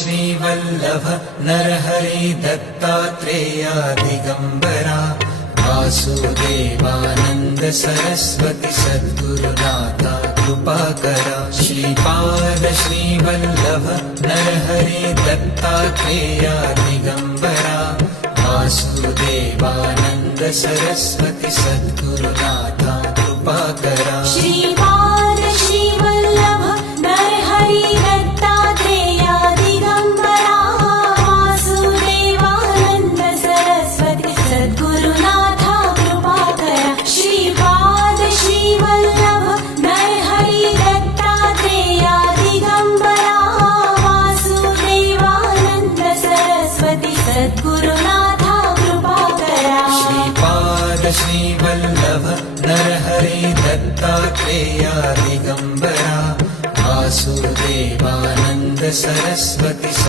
Shrivallabh Narhari Dattatreya Digambara Vasudevanand Saraswati सद्गुरुनाथा कृपाकरा। Shripad Shrivallabh Narhari Dattatreya Digambara Vasudevanand Saraswati सद्गुरुनाथा कृपाकरा। Shripad Shrivallabh Narhari Dattatreya Digambara Vasudevanand Saraswati सद्गुरुनाथा कृपाकरा। Shripad Shrivallabh Narhari Dattatreya Digambara Vasudevanand Saraswati सद्गुरुनाथा कृपाकरा। Shripad Shrivallabh Narhari Dattatreya Digambara Vasudevanand Saraswati